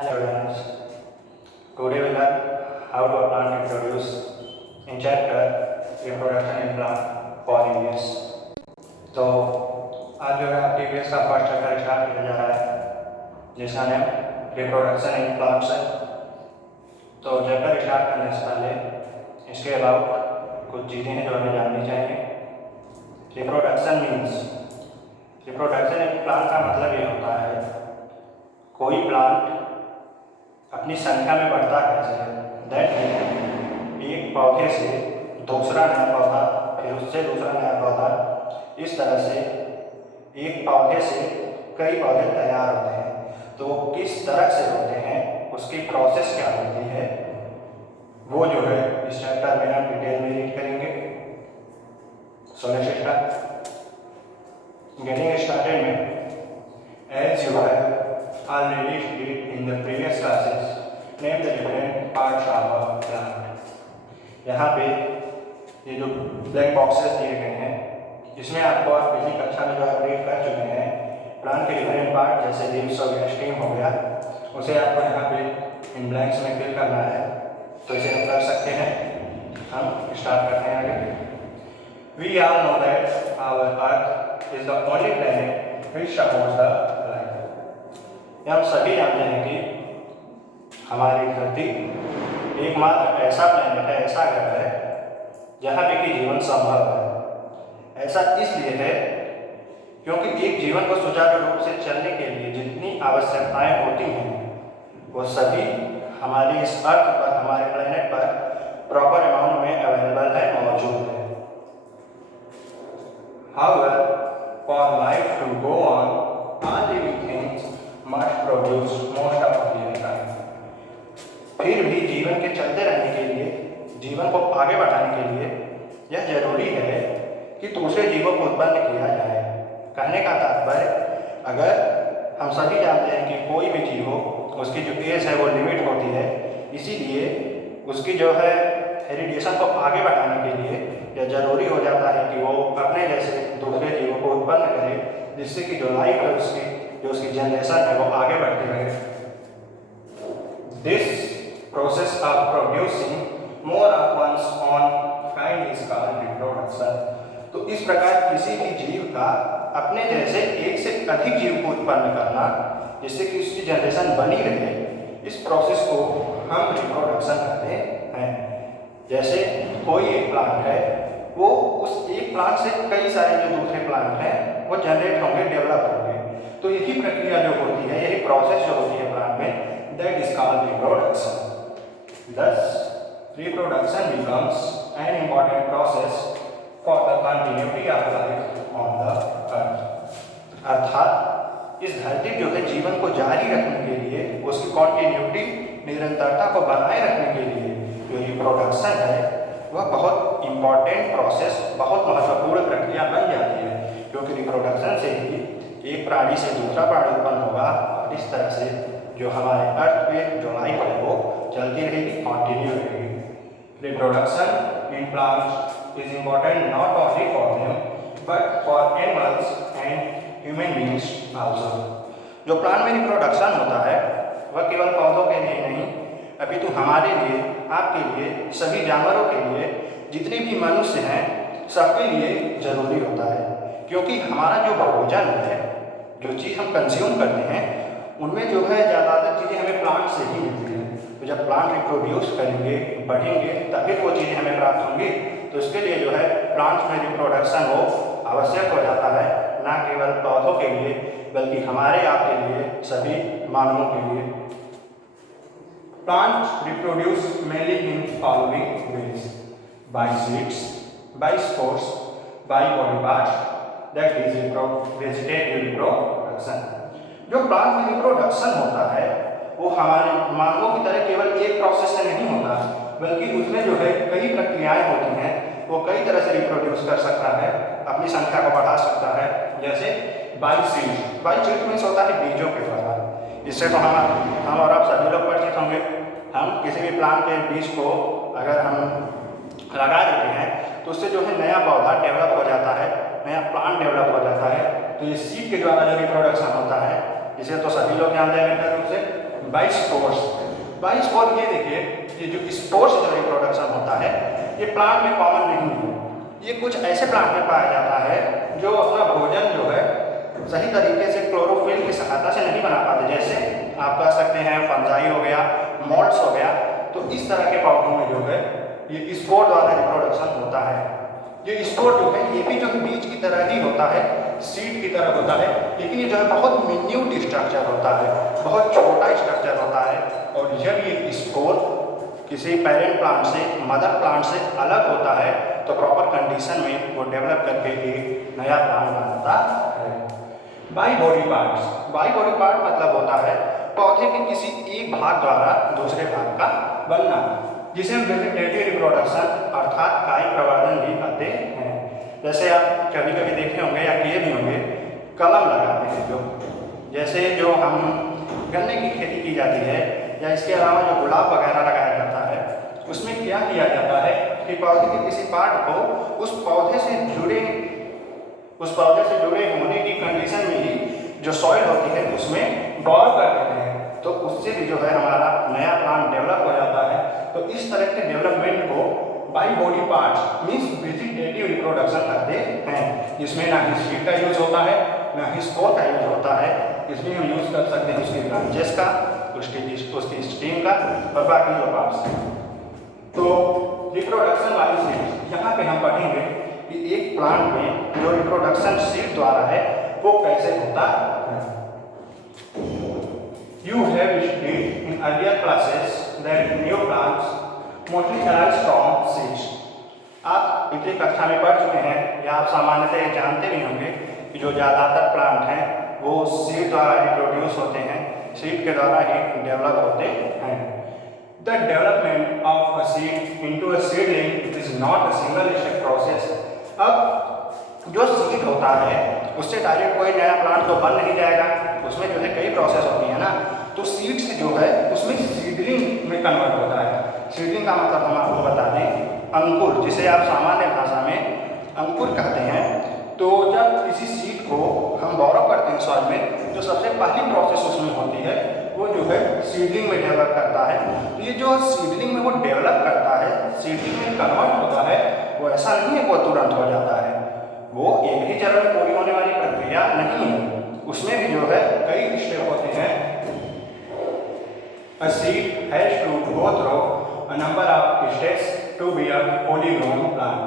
Hello friends, today we learn how to plant reproduce in chapter reproduction in plant for EVS। तो आज जो है आपके EVS का फर्स्ट चैप्टर स्टार्ट किया जा रहा है जिसका नेम रिप्रोडक्शन इन प्लांट्स है। तो चैप्टर स्टार्ट करने से पहले इसके अलावा कुछ चीज़ें हैं जो हमें जाननी चाहिए। Reproduction means reproduction in plant का मतलब ये होता है कोई प्लांट अपनी संख्या में बढ़ता कैसे है। दैट एक पौधे से दूसरा नया पौधा, फिर उससे दूसरा नया पौधा, इस तरह से एक पौधे से कई पौधे तैयार होते हैं। तो किस तरह से होते हैं, उसकी प्रोसेस क्या होती है, वो जो है इस चैप्टर में हम डिटेल में रीड करेंगे। So let's start. Getting started में as you have already studied in the previous classes, name the different parts of a plant। यहाँ पे ये जो ब्लैक बॉक्सेस दिए गए हैं इसमें आपको आप पिछली कक्षा में जो आप रीड कर चुके हैं प्लांट के डिफरेंट पार्ट जैसे लीव्स हो गया, स्टेम हो गया, उसे आपको यहाँ पे इन ब्लैंक्स में फिल करना है। तो इसे हम कर सकते हैं। हम स्टार्ट करते हैं आगे। We all know that our Earth is the only planet which supports the life। हम सभी जानते हैं कि हमारी धरती एकमात्र ऐसा प्लैनेट है, ऐसा ग्रह है जहाँ पे कि जीवन संभव है। ऐसा इसलिए है क्योंकि एक जीवन को सुचारू रूप से चलने के लिए जितनी आवश्यकताएं होती हैं वो सभी हमारी इस अर्थ पर, हमारे प्लैनेट पर प्रॉपर अमाउंट में अवेलेबल है, मौजूद है। However, for life to go on, all living things must produce most of their kind। फिर भी जीवन के चलते रहने के लिए, जीवन को आगे बढ़ाने के लिए यह जरूरी है कि दूसरे जीवों को उत्पन्न किया जाए। कहने का तात्पर्य, अगर हम सभी जानते हैं कि कोई भी जीव हो उसकी जो एज है वो लिमिट होती है, इसीलिए उसकी जो है हेरिडिएशन को आगे बढ़ाने के लिए यह जरूरी हो जाता है कि वो अपने जैसे दूसरे जीवों को उत्पन्न करे, जिससे कि जो लाइफ है उसकी जनरेशन है वो आगे बढ़ती रहे। This process of producing more of one's own kind is called reproduction. तो इस प्रकार किसी भी जीव का अपने जैसे एक से अधिक जीव को उत्पन्न करना, जिससे कि उसकी जनरेशन बनी रहे, इस प्रोसेस को हम रिप्रोडक्शन कहते हैं। जैसे कोई एक प्लांट है, वो उस एक प्लांट से कई सारे जो दूसरे प्लांट हैं वो जनरेट होंगे, डेवलप होंगे। तो यही प्रक्रिया जो होती है, यही प्रोसेस जो होती है प्लांट में, that is called reproduction. Thus, reproduction becomes an important process for the continuity of life on the earth। अर्थात इस धरती जो है जीवन को जारी रखने के लिए, उसकी कॉन्टिन्यूटी, निरंतरता को बनाए रखने के लिए जो रिप्रोडक्शन है वह बहुत इम्पॉर्टेंट प्रोसेस, बहुत महत्वपूर्ण प्रक्रिया बन जाती है। क्योंकि रिप्रोडक्शन से ही एक प्राणी से दूसरा प्राणी उत्पन्न होगा और इस तरह से जो हमारे अर्थ पे जो लाइफ है वो चलती रहेगी, कंटिन्यू रहेगी। Reproduction in plants is important not only for them but for animals and human beings also. जो प्लांट में रिप्रोडक्शन होता है वह केवल पौधों के लिए नहीं, अपितु हमारे लिए, आपके लिए, सभी जानवरों के लिए, जितने भी मनुष्य हैं सबके लिए जरूरी होता है। क्योंकि हमारा जो भोजन है, जो चीज़ हम कंज्यूम करते हैं, उनमें जो है ज़्यादातर चीज़ें हमें प्लांट से ही मिलती हैं। तो जब प्लांट रिप्रोड्यूस करेंगे, बढ़ेंगे, तभी वो चीज़ें हमें प्राप्त होंगी। तो इसके लिए जो है प्लांट्स में रिप्रोडक्शन हो आवश्यक हो जाता है, ना केवल पौधों के लिए बल्कि हमारे आपके लिए, सभी मानवों के लिए। Plants reproduce mainly in following ways: by seeds, by spores, by body parts, that is vegetative reproduction। जो प्लांट में रिप्रोडक्शन होता है वो हमारे मानवों की तरह केवल एक प्रोसेस से नहीं होता, बल्कि उसमें जो है कई प्रक्रियाएं होती हैं। वो कई तरह से रिप्रोड्यूस कर सकता है, अपनी संख्या को बढ़ा सकता है। जैसे बाई सीड मीन्स होता है बीजों के द्वारा। इससे तो हम और आप सभी लोग परिचित होंगे। हम किसी भी प्लांट के बीज को अगर हम लगा देते हैं तो उससे जो है नया पौधा डेवलप हो जाता है, नया प्लांट डेवलप हो जाता है। तो ये सीड के द्वारा जो रिप्रोडक्शन होता है, इसे तो सभी लोग जानते हैं बेहतर रूप से। By spores. बाई स्पोर ये देखिए, ये जो स्पोर्स जो रिप्रोडक्शन होता है ये प्लांट में कॉमन नहीं है। ये कुछ ऐसे प्लांट में पाया जाता है जो अपना भोजन जो है सही तरीके से क्लोरोफिल की सहायता से नहीं बना पाते। जैसे आप कह सकते हैं फंजाई हो गया, मोल्ड्स हो गया। तो इस तरह के पौधों में जो है ये स्पोर द्वारा रिप्रोडक्शन होता है। ये स्पोर जो है ये भी जो है बीज की तरह ही होता है, सीड की तरह होता है, लेकिन ये जो है बहुत मिन्यूट स्ट्रक्चर होता है, बहुत छोटा स्ट्रक्चर होता है। और जब ये स्पोर किसी पेरेंट प्लांट से, मदर प्लांट से अलग होता है तो प्रॉपर कंडीशन में वो डेवलप करके एक नया प्लांट बनाता है। By body parts. By body part मतलब होता है पौधे के किसी एक भाग द्वारा दूसरे भाग का बनना, जिसे हम वेजिटेटिव रिप्रोडक्शन अर्थात कायिक प्रवर्धन भी कहते हैं। जैसे आप कभी कभी देखे होंगे या किए भी होंगे, कलम लगाते हैं जो, जैसे जो हम गन्ने की खेती की जाती है या इसके अलावा जो गुलाब वगैरह लगाया जाता है, उसमें क्या किया जाता है कि पौधे के किसी पार्ट को उस पौधे से जुड़े होने की कंडीशन में ही जो सॉइल होती है उसमें बोर कर देते हैं, तो उससे भी जो है हमारा नया प्लांट डेवलप हो जाता है। तो इस तरह के डेवलपमेंट को by body parts means vegetative reproduction कहते हैं, जिसमें ना ही सीड का यूज होता है ना ही स्पोर का यूज होता है। इसमें हम यूज कर सकते हैं उसके ब्रांचेस का, उसकी स्टीम का और बाकी जो पार्ट्स। तो रिप्रोडक्शन वाली सीड यहाँ पे हम पढ़ेंगे कि एक प्लांट में जो रिप्रोडक्शन सीड द्वारा है वो कैसे होता है। You have studied in earlier classes that new plants mostly arise from seeds. आप पिछली कक्षा में पढ़ चुके हैं या आप सामान्यतः जानते भी होंगे कि जो ज़्यादातर प्लांट हैं वो सीड द्वारा ही प्रोड्यूस होते हैं, सीड के द्वारा ही डेवलप होते हैं। The development of a seed into a seedling is not a single step process. अब जो सीड होता है उससे डायरेक्ट कोई नया प्लांट तो बन नहीं जाएगा, उसमें जो है कई प्रोसेस होती है ना। तो सीड से जो है उसमें सीडलिंग में कन्वर्ट होता है। सीडलिंग का मतलब हम आपको बता दें अंकुर, जिसे आप सामान्य भाषा में अंकुर कहते हैं। तो जब किसी सीड को हम बोरो करते हैं सॉइल में, जो सबसे पहली प्रोसेस उसमें होती है वो जो है सीडलिंग में डेवलप करता है। तो ये जो सीडलिंग में वो डेवलप करता है, सीडलिंग में कन्वर्ट होता है, वो ऐसा नहीं है वो तुरंत हो जाता है, वो एक ही चरण में पूरी होने वाली प्रक्रिया नहीं है, उसमें भी जो है कई स्टेप होते हैं। A seed has to go through a number of steps to be a fully grown plant.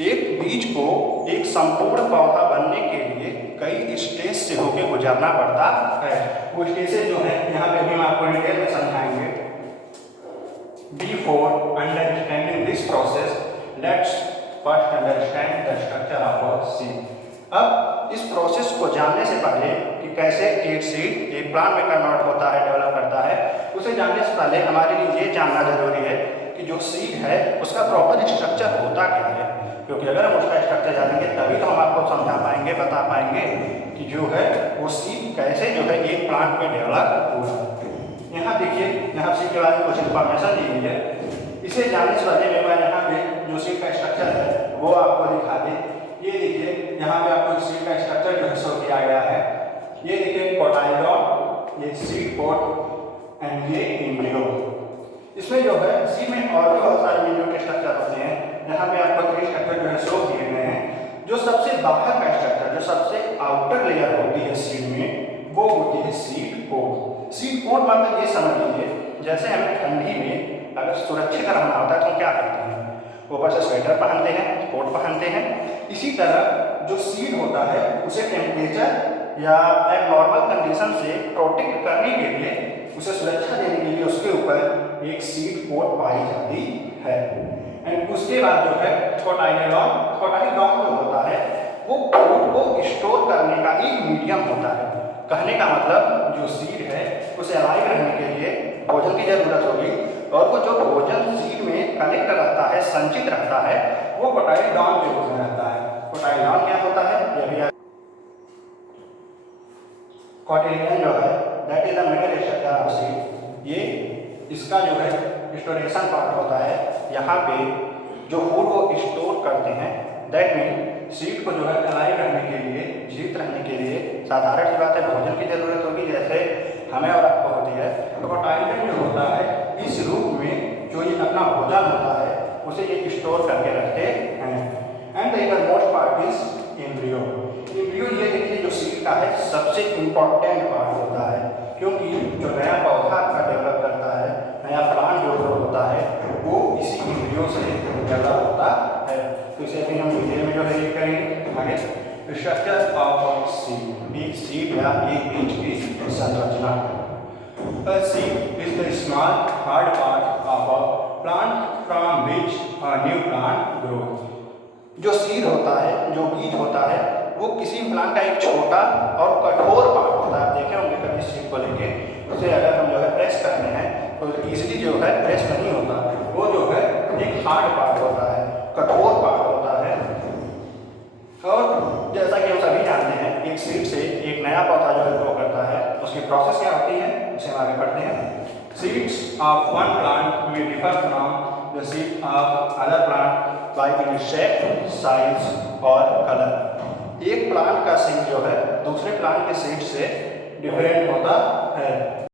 एक बीज को एक संपूर्ण पौधा बनने के लिए कई स्टेज से होकर गुजरना पड़ता है। वो स्टेजेस जो है यहाँ पे भी हम आपको डिटेल में समझाएंगे। Before understanding this process, let's first understand the structure of a seed. अब इस प्रोसेस को जानने से पहले कि कैसे एक सीड एक प्लांट में कन्वर्ट होता है, डेवलप करता है, उसे जानने से पहले हमारे लिए ये जानना जरूरी है कि जो सीड है उसका प्रॉपर स्ट्रक्चर होता क्या है। क्योंकि अगर हम उसका स्ट्रक्चर जानेंगे तभी तो हम आपको समझा पाएंगे, बता पाएंगे कि जो है वो सीड कैसे जो है एक प्लांट में डेवलप हुआ। यहाँ देखिए, यहाँ सीड के बारे में कुछ इन्फॉर्मेशन दी हुई है। इसे जानने से पहले मैं यहाँ पे जो सीड का स्ट्रक्चर है वो आपको दिखा दें। ये देखिए यहाँ पे आपको सीड का स्ट्रक्चर जो है शो किया गया है। ये देखिए कोटाइलॉन, ये सीड पोड एंड ये एम्ब्रियो। इसमें जो है सीड में और भी बहुत सारे मिनरल के स्ट्रक्चर होते हैं। यहाँ पे आपको 3 स्ट्रक्चर जो है शो किए गए हैं। जो सबसे बाहर का स्ट्रक्चर, जो सबसे आउटर लेयर होती है सीड में, वो होती है सीड पोड। सीड पोड मतलब ये समझ लीजिए जैसे हमें ठंडी में अगर सुरक्षित रहना होता है तो हम क्या करते हैं, ऊपर से स्वेटर पहनते हैं, कोट पहनते हैं। इसी तरह जो सीड होता है उसे टेम्परेचर या एक नॉर्मल कंडीशन से प्रोटेक्ट करने के लिए, उसे सुरक्षा देने के लिए उसके ऊपर एक सीड कोट पाई जाती है। एंड उसके बाद जो है कोटाइलॉन जो होता है वो फूड को स्टोर करने का एक मीडियम होता है। कहने का मतलब जो सीड है उसे अलाइव रहने के लिए भोजन की जरूरत होगी, और वो जो भोजन सीड में कलेक्ट रहता है, संचित रहता है, वो कोटाइलॉन के रूप में रहता है। कोटाइलॉन क्या होता है, यह भी कोटिलियन जो है that is the middle structure of seed. ये इसका जो है स्टोरेशन पार्ट होता है। यहाँ पे जो फूड को स्टोर करते हैं, दैट मीन सीड को जो है अलाइव रहने के लिए, जीवित रहने के लिए साधारण सी बात है भोजन की जरूरत होगी। जैसे हमें और आपको होती है। तो कोटाइलडन जो होता है इस रूप में जो ये अपना भोजन होता है उसे ये स्टोर करके रखते हैं। And the most part is embryo. Embryo ये देखिए जो सीड का है सबसे इम्पोर्टेंट पार्ट होता है, क्योंकि जो नया पौधा आपका डेवलप करता है, नया प्लांट जो होता है वो इसी एम्ब्रियो से डेवलप होता है। तो इसे अभी हम डिटेल में जो है ये करेंगे आगे। स्ट्रक्चर ऑफ सीड, एक सीड या एक बीज की संरचना। A seed is the small hard part of a plant from which a new plant grows. जो सीड होता है, जो बीज होता है, वो किसी प्लांट का एक छोटा और कठोर पार्ट होता है। देखे होंगे कभी सीड को लेके, उसे अगर हम जो है प्रेस करते हैं तो इजीली जो है प्रेस नहीं होता, वो जो है एक हार्ड पार्ट होता है, कठोर पार्ट होता है। और जैसा कि हम सभी जानते हैं एक सीड से एक नया पौधा जो है ग्रो करता है, उसकी प्रोसेस क्या होती है उसे हम आगे पढ़ते हैं। सीड्स ऑफ वन प्लांट में differ from the seed of other plant by in shape, size और कलर। एक प्लांट का सीड जो है दूसरे प्लांट के सीड से डिफरेंट होता है।